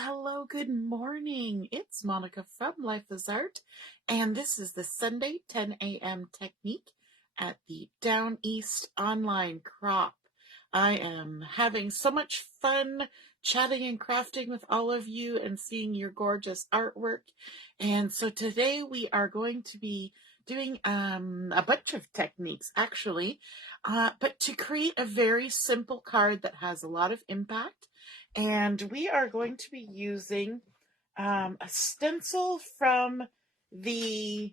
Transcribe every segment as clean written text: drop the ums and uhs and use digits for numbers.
Hello, good morning. It's Monica from Life is Art, and this is the Sunday 10 a.m. technique at the Down East Online Crop. I am having so much fun chatting and crafting with all of you and seeing your gorgeous artwork. And so today we are going to be doing a bunch of techniques actually, but to create a very simple card that has a lot of impact. And we are going to be using a stencil from the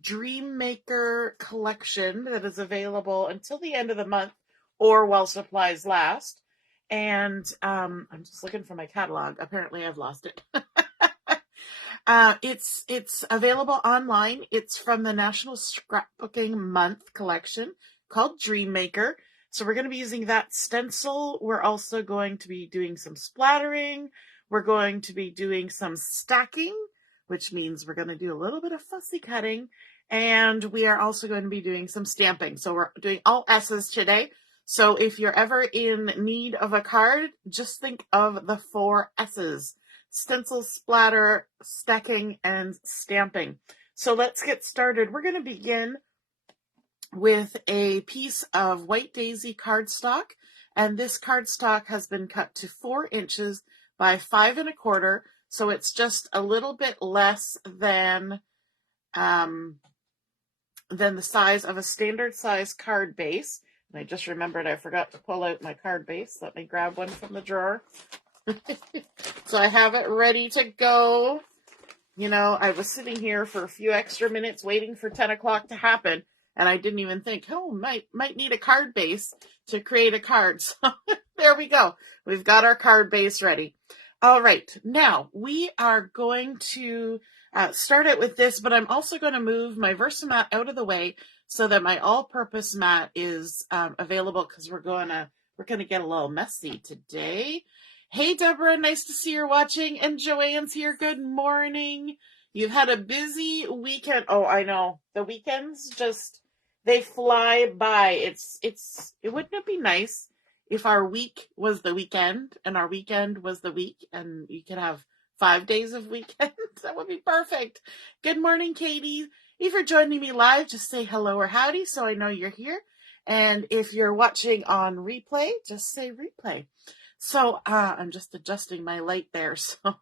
Dream Maker collection that is available until the end of the month or while supplies last. And I'm just looking for my catalog. Apparently I've lost it. It's available online. It's from the National Scrapbooking Month collection called Dream Maker. So we're going to be using that stencil. We're also going to be doing some splattering. We're going to be doing some stacking, which means we're going to do a little bit of fussy cutting. And we are also going to be doing some stamping. So we're doing all S's today. So if you're ever in need of a card, just think of the 4 S's. Stencil, splatter, stacking, and stamping. So let's get started. We're going to begin with a piece of white daisy cardstock, and this cardstock has been cut to 4 inches by 5 1/4, so it's just a little bit less than the size of a standard size card base. And I just remembered I forgot to pull out my card base. Let me grab one from the drawer. So I have it ready to go. You know, I was sitting here for a few extra minutes waiting for 10 o'clock to happen. And I didn't even think, might need a card base to create a card. So there we go. We've got our card base ready. All right. Now we are going to start it with this, but I'm also going to move my Versamat out of the way so that my all-purpose mat is available because we're going to get a little messy today. Hey, Deborah, nice to see you're watching. And Joanne's here. Good morning. You've had a busy weekend. Oh, I know. The weekends they fly by. Wouldn't it be nice if our week was the weekend and our weekend was the week and you could have 5 days of weekend? That would be perfect. Good morning, Katie. If you're joining me live, just say hello or howdy so I know you're here. And if you're watching on replay, just say replay. So I'm just adjusting my light there, so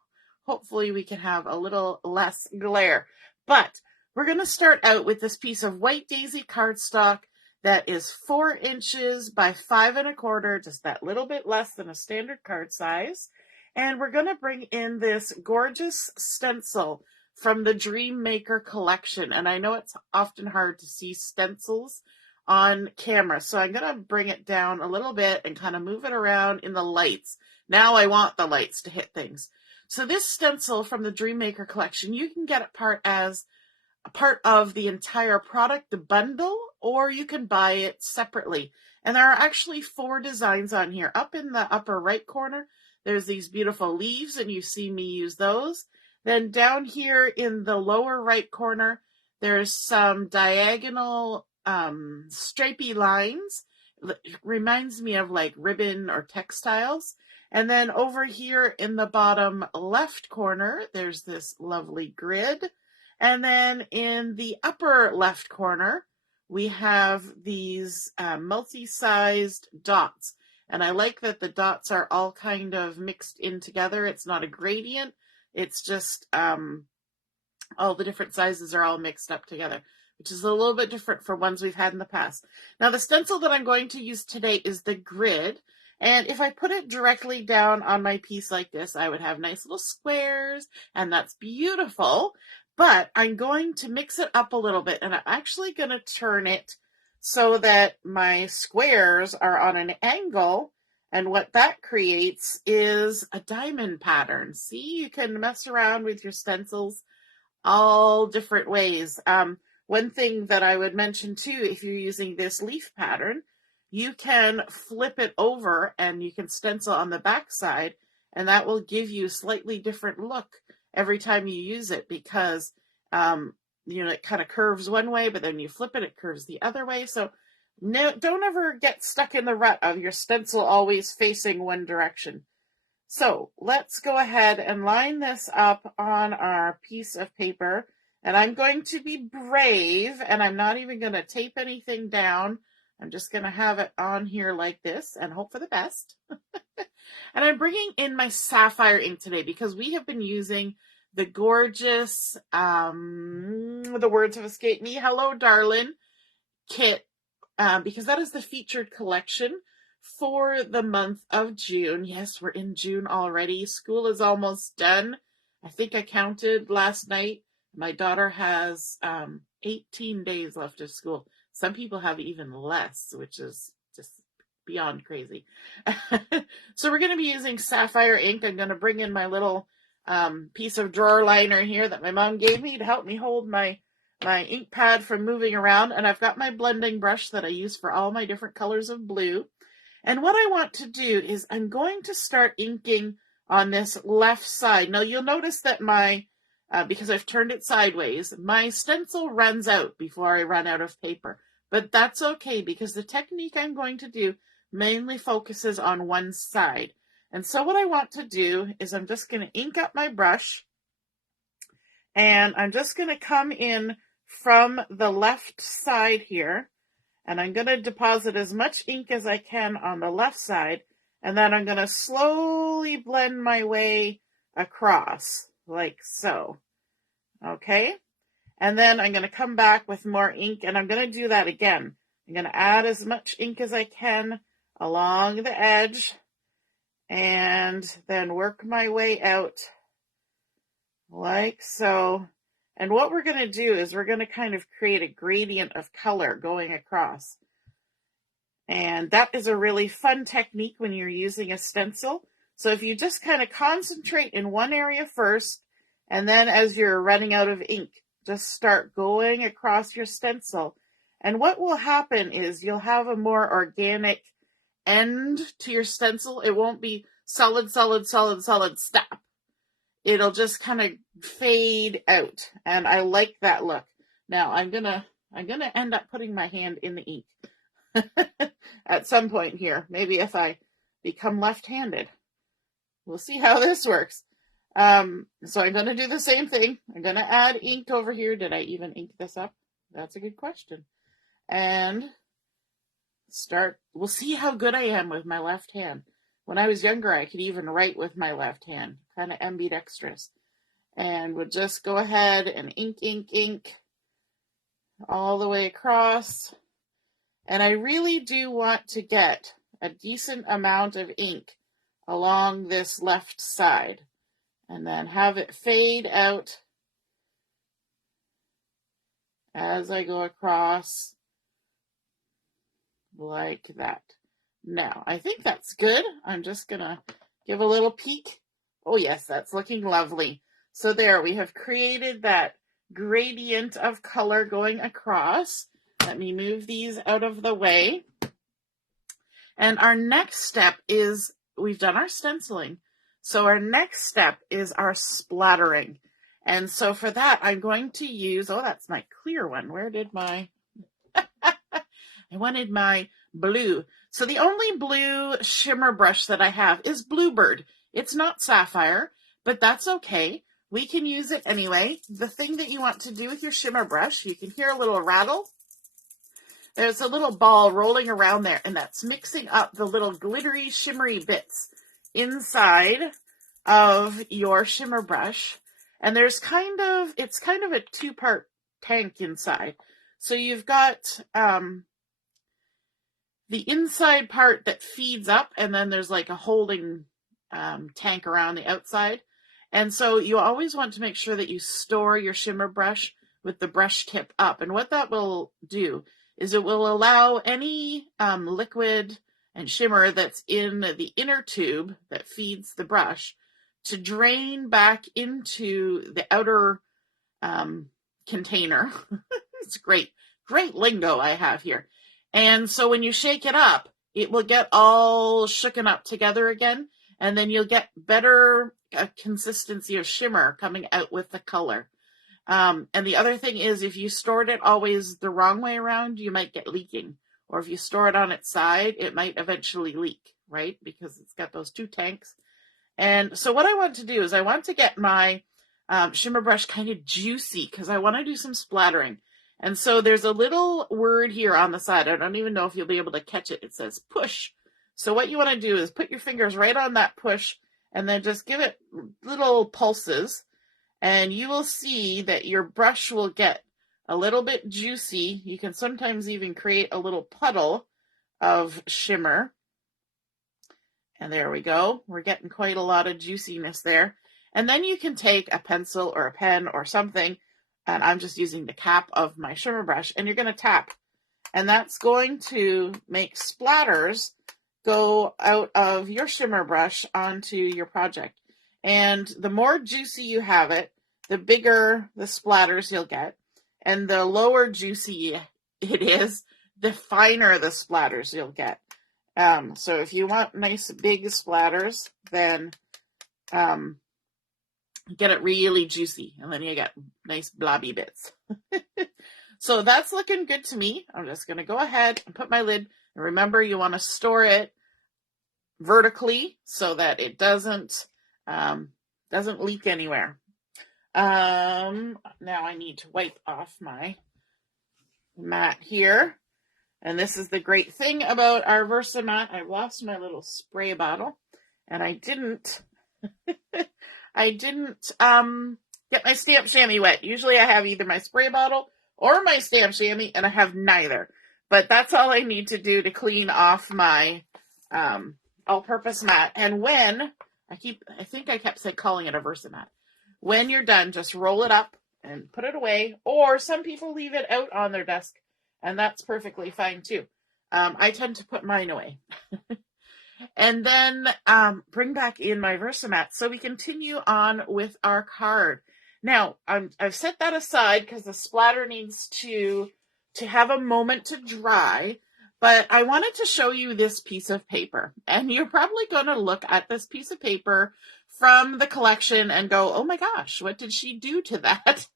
hopefully we can have a little less glare. But we're going to start out with this piece of white daisy cardstock that is 4 inches by 5 1/4, just that little bit less than a standard card size. And we're going to bring in this gorgeous stencil from the Dream Maker collection. And I know it's often hard to see stencils on camera, so I'm going to bring it down a little bit and kind of move it around in the lights. Now I want the lights to hit things. So this stencil from the Dream Maker collection, you can get it as a part of the entire product bundle, or you can buy it separately. And there are actually 4 designs on here. Up in the upper right corner, there's these beautiful leaves, and you see me use those. Then down here in the lower right corner, there's some diagonal stripy lines. Reminds me of like ribbon or textiles. And then over here in the bottom left corner, there's this lovely grid. And then in the upper left corner, we have these multi-sized dots. And I like that the dots are all kind of mixed in together. It's not a gradient. It's just all the different sizes are all mixed up together, which is a little bit different from ones we've had in the past. Now, the stencil that I'm going to use today is the grid. And if I put it directly down on my piece like this, I would have nice little squares, and that's beautiful. But I'm going to mix it up a little bit, and I'm actually going to turn it so that my squares are on an angle. And what that creates is a diamond pattern. See, you can mess around with your stencils all different ways. One thing that I would mention too, if you're using this leaf pattern, you can flip it over and you can stencil on the back side, and that will give you a slightly different look every time you use it because, it kind of curves one way, but then you flip it, it curves the other way. So no, don't ever get stuck in the rut of your stencil always facing one direction. So let's go ahead and line this up on our piece of paper. And I'm going to be brave, and I'm not even going to tape anything down. I'm just going to have it on here like this and hope for the best. And I'm bringing in my Sapphire ink today because we have been using the gorgeous, the words have escaped me, Hello Darlin kit, because that is the featured collection for the month of June. Yes, we're in June already. School is almost done. I think I counted last night. My daughter has 18 days left of school. Some people have even less, which is just beyond crazy. So we're going to be using Sapphire ink. I'm going to bring in my little piece of drawer liner here that my mom gave me to help me hold my ink pad from moving around. And I've got my blending brush that I use for all my different colors of blue. And what I want to do is I'm going to start inking on this left side. Now you'll notice that because I've turned it sideways, my stencil runs out before I run out of paper. But that's okay because the technique I'm going to do mainly focuses on one side. And so what I want to do is I'm just going to ink up my brush, and I'm just going to come in from the left side here, and I'm going to deposit as much ink as I can on the left side, and then I'm going to slowly blend my way across, like so. Okay? And then I'm going to come back with more ink, and I'm going to do that again. I'm going to add as much ink as I can along the edge, and then work my way out like so. And what we're going to do is we're going to kind of create a gradient of color going across. And that is a really fun technique when you're using a stencil. So if you just kind of concentrate in one area first, and then as you're running out of ink, just start going across your stencil. And what will happen is you'll have a more organic end to your stencil. It won't be solid, solid, solid, solid, stop. It'll just kind of fade out, and I like that look. Now I'm gonna end up putting my hand in the ink at some point here. Maybe if I become left-handed, we'll see how this works. So I'm gonna do the same thing. I'm gonna add ink over here. Did I even ink this up? That's a good question. And we'll see how good I am with my left hand. When I was younger, I could even write with my left hand, kind of ambidextrous. And we'll just go ahead and ink, ink, ink all the way across. And I really do want to get a decent amount of ink along this left side, and then have it fade out as I go across like that. Now, I think that's good. I'm just going to give a little peek. Oh, yes, that's looking lovely. So there, we have created that gradient of color going across. Let me move these out of the way. And our next step is, we've done our stenciling. So our next step is our splattering. And so for that, I'm going to use, oh, that's my clear one. Where did my, I wanted my blue. So the only blue shimmer brush that I have is Bluebird. It's not Sapphire, but that's okay. We can use it anyway. The thing that you want to do with your shimmer brush, you can hear a little rattle. There's a little ball rolling around there, and that's mixing up the little glittery, shimmery bits inside of your shimmer brush. And it's kind of a two-part tank inside. So you've got the inside part that feeds up, and then there's like a holding tank around the outside. And so you always want to make sure that you store your shimmer brush with the brush tip up. And what that will do is it will allow any liquid and shimmer that's in the inner tube that feeds the brush to drain back into the outer container. It's great lingo I have here. And so when you shake it up, it will get all shooken up together again, and then you'll get better consistency of shimmer coming out with the color. And the other thing is, if you stored it always the wrong way around, you might get leaking. Or if you store it on its side, it might eventually leak, right? Because it's got those two tanks. And so what I want to do is I want to get my shimmer brush kind of juicy because I want to do some splattering. And so there's a little word here on the side. I don't even know if you'll be able to catch it. It says push. So what you want to do is put your fingers right on that push and then just give it little pulses. And you will see that your brush will get a little bit juicy. You can sometimes even create a little puddle of shimmer. And there we go. We're getting quite a lot of juiciness there. And then you can take a pencil or a pen or something, and I'm just using the cap of my shimmer brush, and you're going to tap. And that's going to make splatters go out of your shimmer brush onto your project. And the more juicy you have it, the bigger the splatters you'll get. And the lower juicy it is, the finer the splatters you'll get. So if you want nice big splatters, then get it really juicy, and then you get nice blobby bits. So that's looking good to me. I'm just going to go ahead and put my lid. And remember, you want to store it vertically so that it doesn't leak anywhere. Now I need to wipe off my mat here. And this is the great thing about our Versamat. I lost my little spray bottle, and I didn't get my stamp chamois wet. Usually I have either my spray bottle or my stamp chamois, and I have neither. But that's all I need to do to clean off my all-purpose mat. And when I think I kept calling it a Versamat. When you're done, just roll it up and put it away. Or some people leave it out on their desk, and that's perfectly fine too. I tend to put mine away. And then bring back in my Versamat so we continue on with our card. Now, I've set that aside because the splatter needs to have a moment to dry, but I wanted to show you this piece of paper. And you're probably going to look at this piece of paper from the collection and go, oh my gosh, what did she do to that?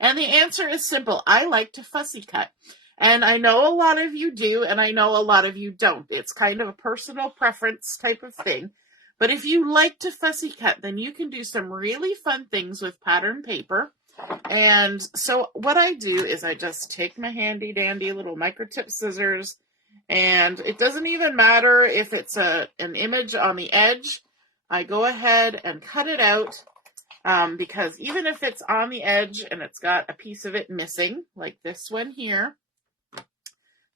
And the answer is simple. I like to fussy cut. And I know a lot of you do, and I know a lot of you don't. It's kind of a personal preference type of thing. But if you like to fussy cut, then you can do some really fun things with pattern paper. And so what I do is I just take my handy dandy little microtip scissors, and it doesn't even matter if it's an image on the edge. I go ahead and cut it out. Because even if it's on the edge and it's got a piece of it missing, like this one here,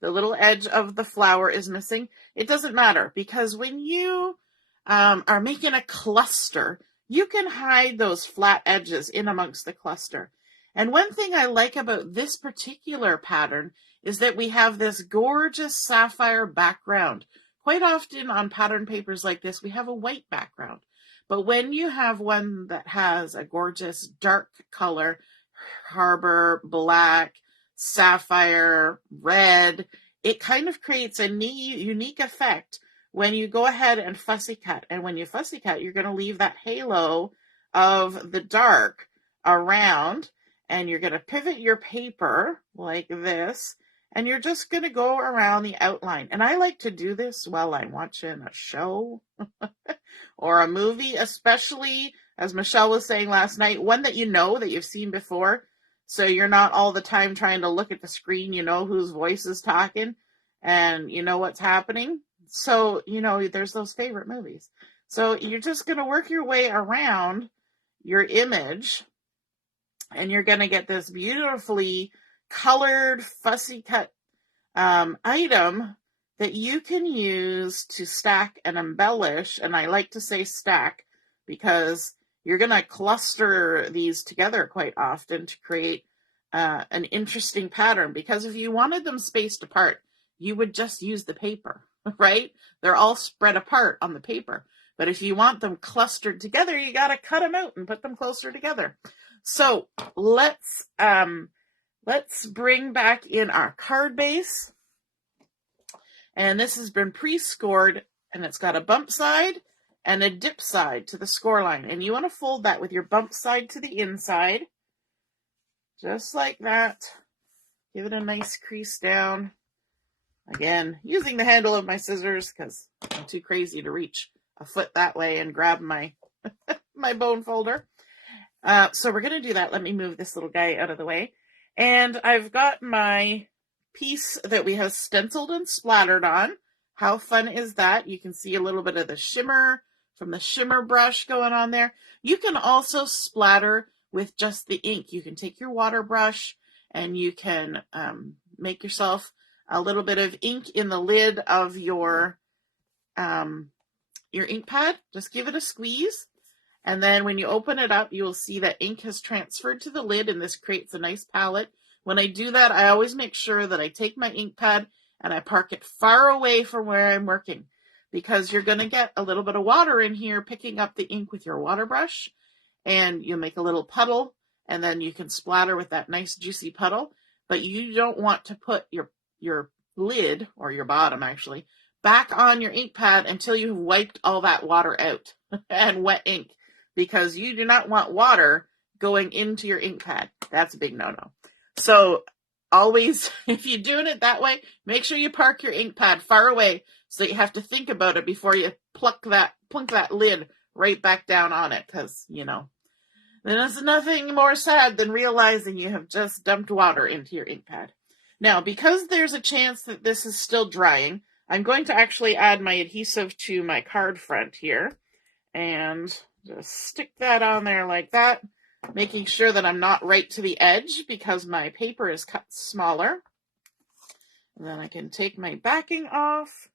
the little edge of the flower is missing, it doesn't matter, because when you are making a cluster, you can hide those flat edges in amongst the cluster. And one thing I like about this particular pattern is that we have this gorgeous sapphire background. Quite often on pattern papers like this, we have a white background. But when you have one that has a gorgeous dark color, harbor, black, sapphire, red, it kind of creates a unique effect when you go ahead and fussy cut. And when you fussy cut, you're going to leave that halo of the dark around, and you're going to pivot your paper like this, and you're just going to go around the outline. And I like to do this while I'm watching a show or a movie, especially, as Michelle was saying last night, one that you know that you've seen before. So you're not all the time trying to look at the screen, you know whose voice is talking, and you know what's happening. So, there's those favorite movies. So you're just going to work your way around your image, and you're going to get this beautifully colored, fussy cut item that you can use to stack and embellish. And I like to say stack because you're going to cluster these together quite often to create an interesting pattern. Because if you wanted them spaced apart, you would just use the paper, right? They're all spread apart on the paper. But if you want them clustered together, you got to cut them out and put them closer together. So let's bring back in our card base. And this has been pre-scored, and it's got a bump side and a dip side to the score line. And you want to fold that with your bump side to the inside, just like that. Give it a nice crease down. Again, using the handle of my scissors because I'm too crazy to reach a foot that way and grab my bone folder. So we're going to do that. Let me move this little guy out of the way. And I've got my piece that we have stenciled and splattered on. How fun is that? You can see a little bit of the shimmer from the shimmer brush going on there. You can also splatter with just the ink. You can take your water brush and you can make yourself a little bit of ink in the lid of your ink pad. Just give it a squeeze. And then when you open it up, you will see that ink has transferred to the lid, and this creates a nice palette. When I do that, I always make sure that I take my ink pad and I park it far away from where I'm working, because you're going to get a little bit of water in here picking up the ink with your water brush, and you'll make a little puddle, and then you can splatter with that nice juicy puddle. But you don't want to put your lid, or your bottom actually, back on your ink pad until you've wiped all that water out and wet ink, because you do not want water going into your ink pad. That's a big no-no. So always, if you're doing it that way, make sure you park your ink pad far away so that you have to think about it before you plunk that lid right back down on it, because, you know, there's nothing more sad than realizing you have just dumped water into your ink pad. Now, because there's a chance that this is still drying, I'm going to actually add my adhesive to my card front here, and just stick that on there like that, making sure that I'm not right to the edge because my paper is cut smaller. And then I can take my backing off.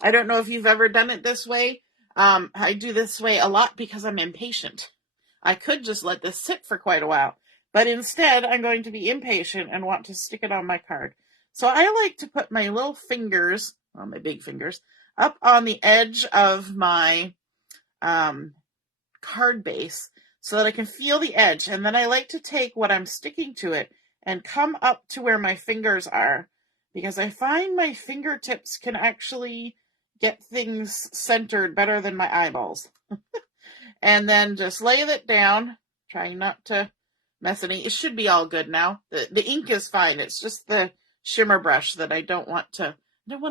I don't know if you've ever done it this way. I do this way a lot because I'm impatient. I could just let this sit for quite a while, but instead I'm going to be impatient and want to stick it on my card. So I like to put my little fingers, well, my big fingers, up on the edge of my card base so that I can feel the edge. And then I like to take what I'm sticking to it and come up to where my fingers are, because I find my fingertips can actually get things centered better than my eyeballs. And then just lay it down, trying not to mess any. It should be all good now. The ink is fine. It's just the shimmer brush that I don't want to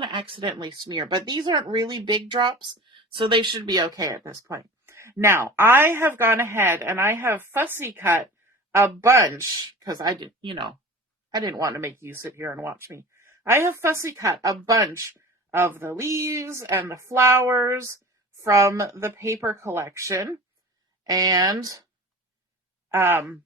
accidentally smear. But these aren't really big drops, so they should be okay at this point. Now, I have gone ahead and I have fussy cut a bunch, because I didn't want to make you sit here and watch me. I have fussy cut a bunch of the leaves and the flowers from the paper collection. And so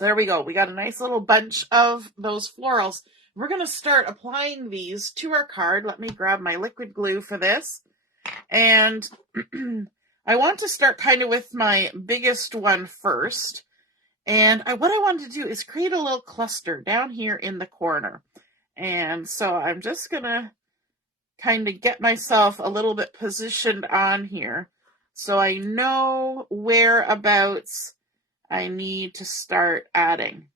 there we go. We got a nice little bunch of those florals. We're going to start applying these to our card. Let me grab my liquid glue for this. And I want to start kind of with my biggest one first. And what I want to do is create a little cluster down here in the corner. And so I'm just going to kind of get myself a little bit positioned on here so I know whereabouts I need to start adding.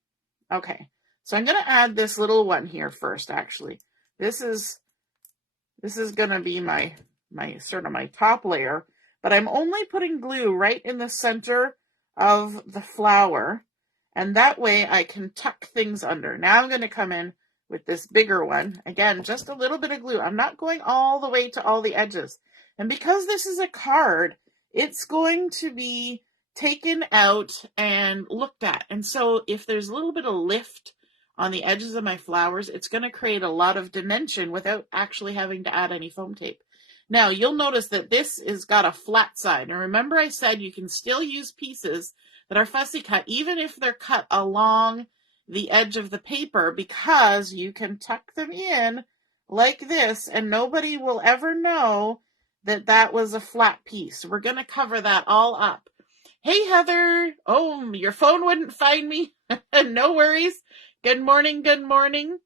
Okay, so I'm going to add this little one here first, actually. This is going to be my sort of my top layer, but I'm only putting glue right in the center of the flower, and that way I can tuck things under. Now I'm going to come in with this bigger one. Again, just a little bit of glue. I'm not going all the way to all the edges. And because this is a card, it's going to be taken out and looked at. And so if there's a little bit of lift on the edges of my flowers, it's going to create a lot of dimension without actually having to add any foam tape. Now, you'll notice that this has got a flat side. And remember I said you can still use pieces that are fussy cut, even if they're cut along the edge of the paper, because you can tuck them in like this and nobody will ever know that that was a flat piece. We're going to cover that all up. Hey, Heather. Oh, your phone wouldn't find me. No worries. Good morning. Good morning.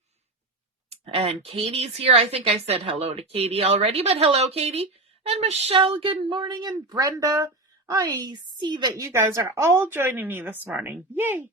And Katie's here. I think I said hello to Katie already, but hello, Katie. And Michelle, good morning. And Brenda, I see that you guys are all joining me this morning. Yay.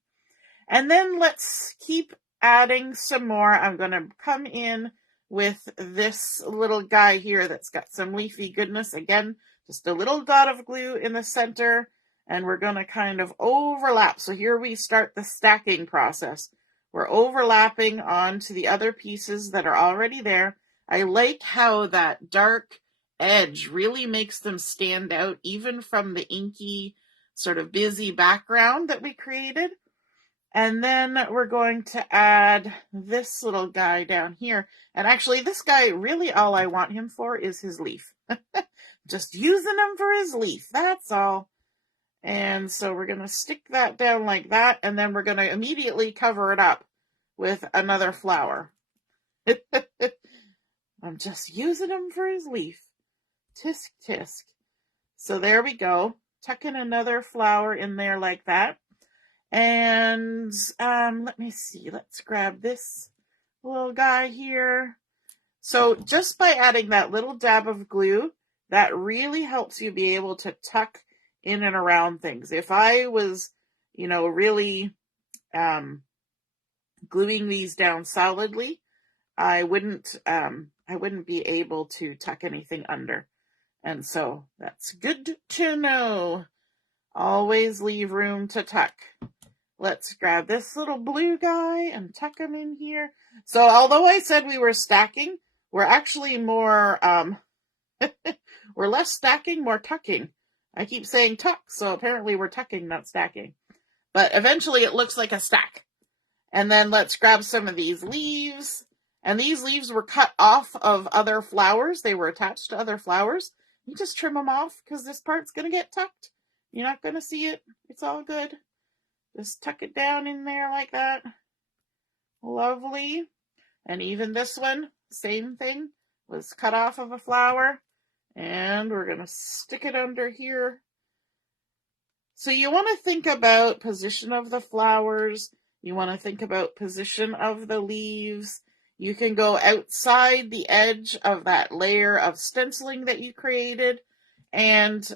And then let's keep adding some more. I'm going to come in with this little guy here that's got some leafy goodness. Again, just a little dot of glue in the center, and we're going to kind of overlap. So here we start the stacking process. We're overlapping onto the other pieces that are already there. I like how that dark edge really makes them stand out, even from the inky, sort of busy background that we created. And then we're going to add this little guy down here. And actually, this guy, really all I want him for is his leaf. Just using him for his leaf, that's all. And so we're going to stick that down like that, and then we're going to immediately cover it up with another flower. I'm just using him for his leaf. Tisk, tisk. So there we go. Tuck in another flower in there like that. And let me see. Let's grab this little guy here. So just by adding that little dab of glue, that really helps you be able to tuck in and around things. If I was, really gluing these down solidly, I wouldn't be able to tuck anything under. And so that's good to know. Always leave room to tuck. Let's grab this little blue guy and tuck him in here. So although I said we were stacking, we're actually more, we're less stacking, more tucking. I keep saying tuck, so apparently we're tucking, not stacking. But eventually it looks like a stack. And then let's grab some of these leaves. And these leaves were cut off of other flowers. They were attached to other flowers. You just trim them off because this part's going to get tucked. You're not going to see it. It's all good. Just tuck it down in there like that. Lovely. And even this one, same thing, was cut off of a flower. And we're going to stick it under here. So you want to think about position of the flowers. You want to think about position of the leaves. You can go outside the edge of that layer of stenciling that you created. And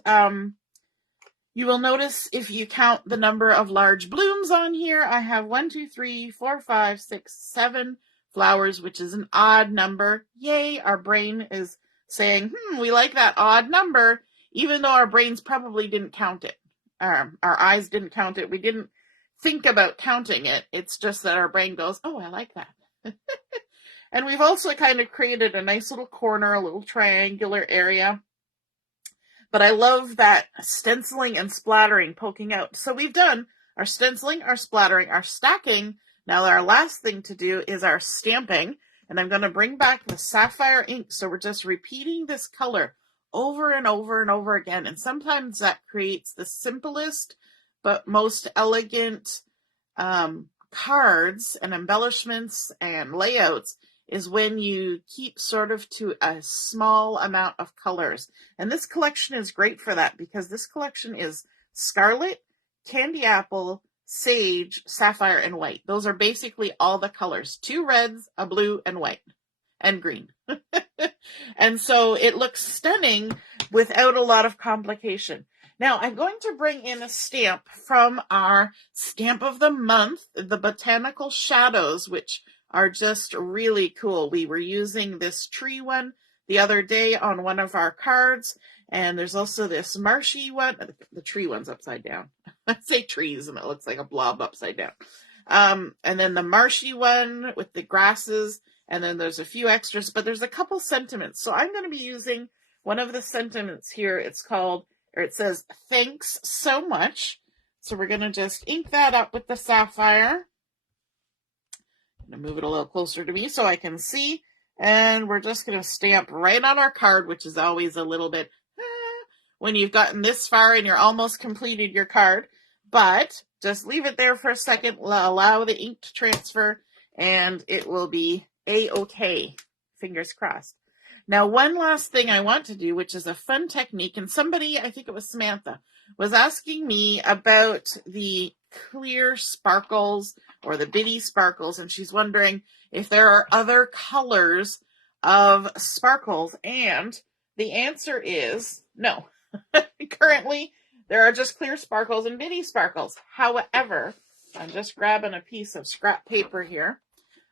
you will notice if you count the number of large blooms on here, I have 1, 2, 3, 4, 5, 6, 7 flowers, which is an odd number. Yay, our brain is saying, we like that odd number, even though our brains probably didn't count it. Our eyes didn't count it. We didn't think about counting it. It's just that our brain goes, oh, I like that. And we've also kind of created a nice little corner, a little triangular area. But I love that stenciling and splattering poking out. So we've done our stenciling, our splattering, our stacking. Now our last thing to do is our stamping. And I'm going to bring back the Sapphire ink. So we're just repeating this color over and over and over again. And sometimes that creates the simplest but most elegant cards and embellishments and layouts, is when you keep sort of to a small amount of colors. And this collection is great for that, because this collection is scarlet, candy apple, sage, sapphire, and white. Those are basically all the colors. 2 reds, a blue, and white, and green. And so it looks stunning without a lot of complication. Now I'm going to bring in a stamp from our stamp of the month, the Botanical Shadows, which are just really cool. We were using this tree one the other day on one of our cards, and there's also this marshy one. The tree one's upside down. I say trees and it looks like a blob upside down. And then the marshy one with the grasses, and then there's a few extras, but there's a couple sentiments. So I'm going to be using one of the sentiments here. It says, thanks so much. So we're going to just ink that up with the sapphire. I'm going to move it a little closer to me so I can see. And we're just going to stamp right on our card, which is always a little bit, when you've gotten this far and you're almost completed your card. But just leave it there for a second, allow the ink to transfer, and it will be A-okay. Fingers crossed. Now, one last thing I want to do, which is a fun technique, and somebody, I think it was Samantha, was asking me about the clear sparkles or the bitty sparkles, and she's wondering if there are other colors of sparkles, and the answer is no. Currently, there are just clear sparkles and bitty sparkles. However, I'm just grabbing a piece of scrap paper here.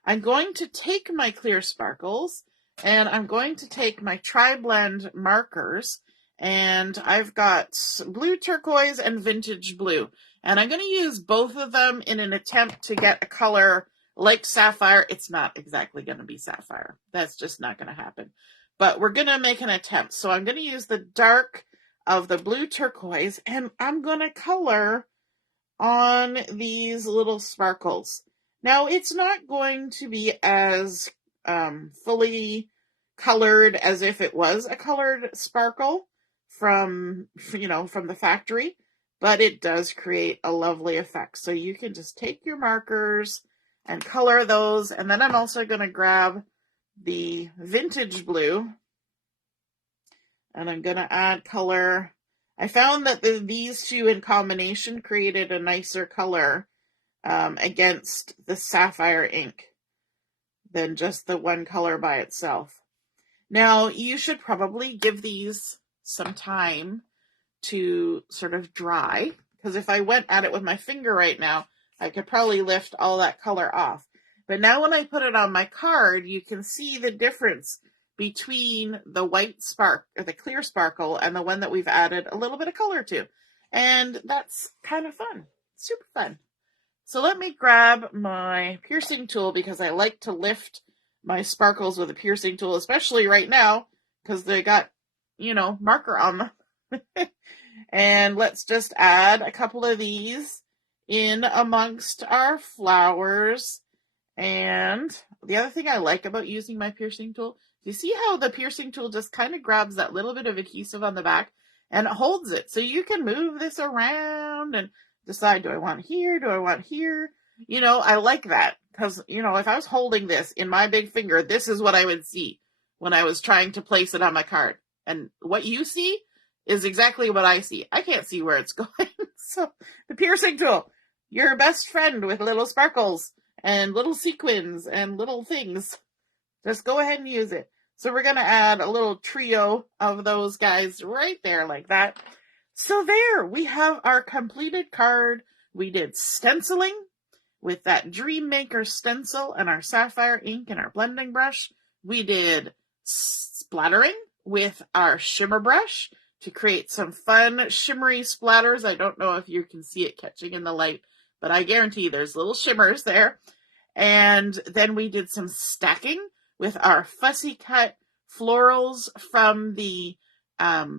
I'm going to take my clear sparkles, and I'm going to take my tri-blend markers, and I've got blue turquoise and vintage blue. And I'm going to use both of them in an attempt to get a color like sapphire. It's not exactly going to be sapphire. That's just not going to happen. but we're going to make an attempt. So I'm going to use the dark of the blue turquoise, and I'm going to color on these little sparkles. Now, it's not going to be as fully colored as if it was a colored sparkle from the factory, but it does create a lovely effect. So you can just take your markers and color those, and then I'm also going to grab the vintage blue, and I'm going to add color. I found that these two in combination created a nicer color against the Sapphire ink than just the one color by itself. Now, you should probably give these some time to sort of dry, because if I went at it with my finger right now, I could probably lift all that color off. But now when I put it on my card, you can see the difference between the white spark, or the clear sparkle, and the one that we've added a little bit of color to. And that's kind of fun. Super fun. So let me grab my piercing tool, because I like to lift my sparkles with a piercing tool, especially right now, because they got, marker on them. And let's just add a couple of these in amongst our flowers. And the other thing I like about using my piercing tool, you see how the piercing tool just kind of grabs that little bit of adhesive on the back and it holds it. So you can move this around and decide, do I want here? Do I want here? I like that because, if I was holding this in my big finger, this is what I would see when I was trying to place it on my card. And what you see is exactly what I see. I can't see where it's going. So the piercing tool, your best friend with little sparkles and little sequins and little things. Just go ahead and use it. So we're going to add a little trio of those guys right there like that. So there, we have our completed card. We did stenciling with that Dream Maker stencil and our Sapphire ink and our blending brush. We did splattering with our shimmer brush to create some fun shimmery splatters. I don't know if you can see it catching in the light, but I guarantee there's little shimmers there. And then we did some stacking with our fussy cut florals from the, why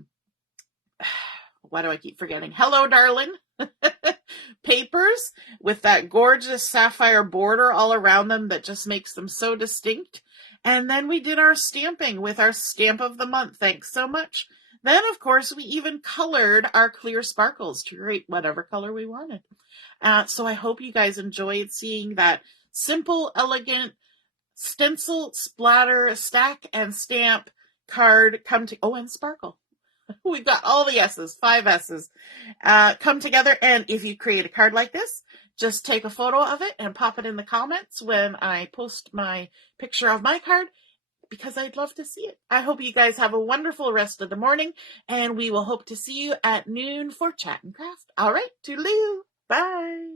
do I keep forgetting? Hello, Darlin. Papers with that gorgeous sapphire border all around them that just makes them so distinct. And then we did our stamping with our stamp of the month. Thanks so much. Then, of course, we even colored our clear sparkles to create whatever color we wanted. So I hope you guys enjoyed seeing that simple, elegant stencil, splatter, stack, and stamp card come to, and sparkle. We've got all the S's, 5 S's, come together. And if you create a card like this, just take a photo of it and pop it in the comments when I post my picture of my card, because I'd love to see it. I hope you guys have a wonderful rest of the morning, and we will hope to see you at noon for Chat and Craft. All right, toodaloo. Bye.